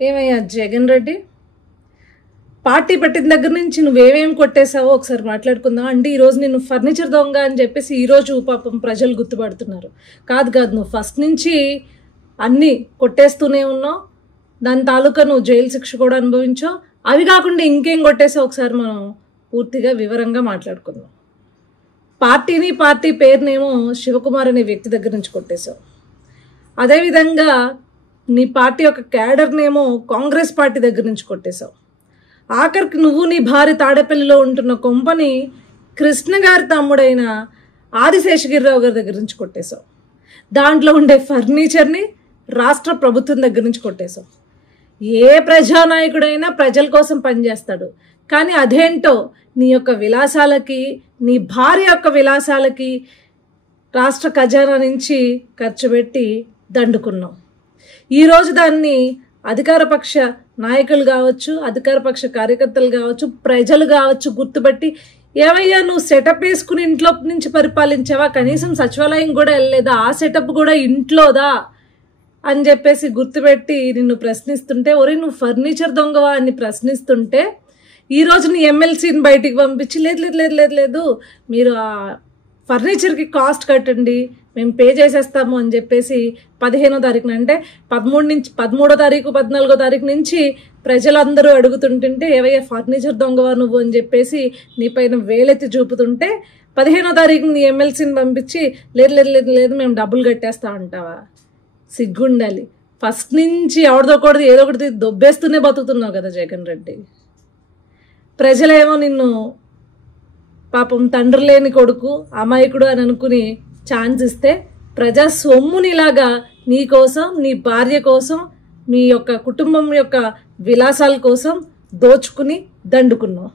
ఏమయ్యా జగన్ రెడ్డి, పార్టీ పెట్టిన దగ్గర నుంచి నువ్వేమేమి కొట్టేశావో ఒకసారి మాట్లాడుకుందాం. అంటే ఈరోజు నిన్ను ఫర్నిచర్ దొంగ అని చెప్పేసి ఈరోజు పాపం ప్రజలు గుర్తుపడుతున్నారు. కాదు నువ్వు ఫస్ట్ నుంచి అన్నీ కొట్టేస్తూనే ఉన్నావు. దాని తాలూకా నువ్వు జైలు శిక్ష కూడా అనుభవించావు. అవి కాకుండా ఇంకేం కొట్టేసావు ఒకసారి మనం పూర్తిగా వివరంగా మాట్లాడుకుందాం. పార్టీ పేరునేమో శివకుమార్ అనే వ్యక్తి దగ్గర నుంచి కొట్టేశావు. అదేవిధంగా నీ పార్టీ యొక్క క్యాడర్నేమో కాంగ్రెస్ పార్టీ దగ్గర నుంచి కొట్టేశావు. ఆఖరికి నువ్వు నీ భార్య తాడేపల్లిలో ఉంటున్న కొంపని కృష్ణ గారి తమ్ముడైన ఆదిశేషగిరిరావు గారి దగ్గర నుంచి కొట్టేశావు. దాంట్లో ఉండే ఫర్నిచర్ని రాష్ట్ర ప్రభుత్వం దగ్గర నుంచి కొట్టేశావు. ఏ ప్రజానాయకుడైనా ప్రజల కోసం పనిచేస్తాడు, కానీ అదేంటో నీ యొక్క విలాసాలకి, నీ భార్య యొక్క విలాసాలకి రాష్ట్ర ఖజానా నుంచి ఖర్చు పెట్టి దండుకున్నావు. ఈరోజు దాన్ని అధికారపక్ష నాయకులు కావచ్చు, అధికారపక్ష కార్యకర్తలు కావచ్చు, ప్రజలు కావచ్చు గుర్తుపట్టి, ఏమయ్యా నువ్వు సెటప్ వేసుకుని ఇంట్లో నుంచి పరిపాలించావా, కనీసం సచివాలయం కూడా వెళ్ళలేదా, ఆ సెటప్ కూడా ఇంట్లోదా అని చెప్పేసి గుర్తుపెట్టి నిన్ను ప్రశ్నిస్తుంటే, ఒరే నువ్వు ఫర్నిచర్ దొంగవా అని ప్రశ్నిస్తుంటే, ఈరోజు నీ ఎమ్మెల్సీని బయటికి పంపించి లేదు మీరు ఆ ఫర్నిచర్కి కాస్ట్ కట్టండి, మేము పే చేసేస్తాము అని చెప్పేసి 15వ తారీఖున, అంటే 13వ తారీఖు 14వ తారీఖు నుంచి ప్రజలందరూ అడుగుతుంటుంటే, ఏవయ్యా ఫర్నిచర్ దొంగవా నువ్వు అని చెప్పేసి నీ పైన వేలెత్తి చూపుతుంటే 15వ తారీఖున నీ ఎమ్మెల్సీని పంపించి లేదు మేము డబ్బులు కట్టేస్తా అంటావా? సిగ్గుండాలి. ఫస్ట్ నుంచి ఎవరిదొకటిది ఏదో ఒకటి దొబ్బేస్తూనే బతుకుతున్నావు కదా జగన్ రెడ్డి. ప్రజలేమో నిన్ను పాపం తండ్రి లేని కొడుకు, అమాయకుడు అని అనుకుని ఛాన్స్ ఇస్తే, ప్రజా సొమ్మునిలాగా నీ కోసం, నీ భార్య కోసం, మీ యొక్క కుటుంబం యొక్క విలాసాల కోసం దోచుకుని దండుకున్నావు.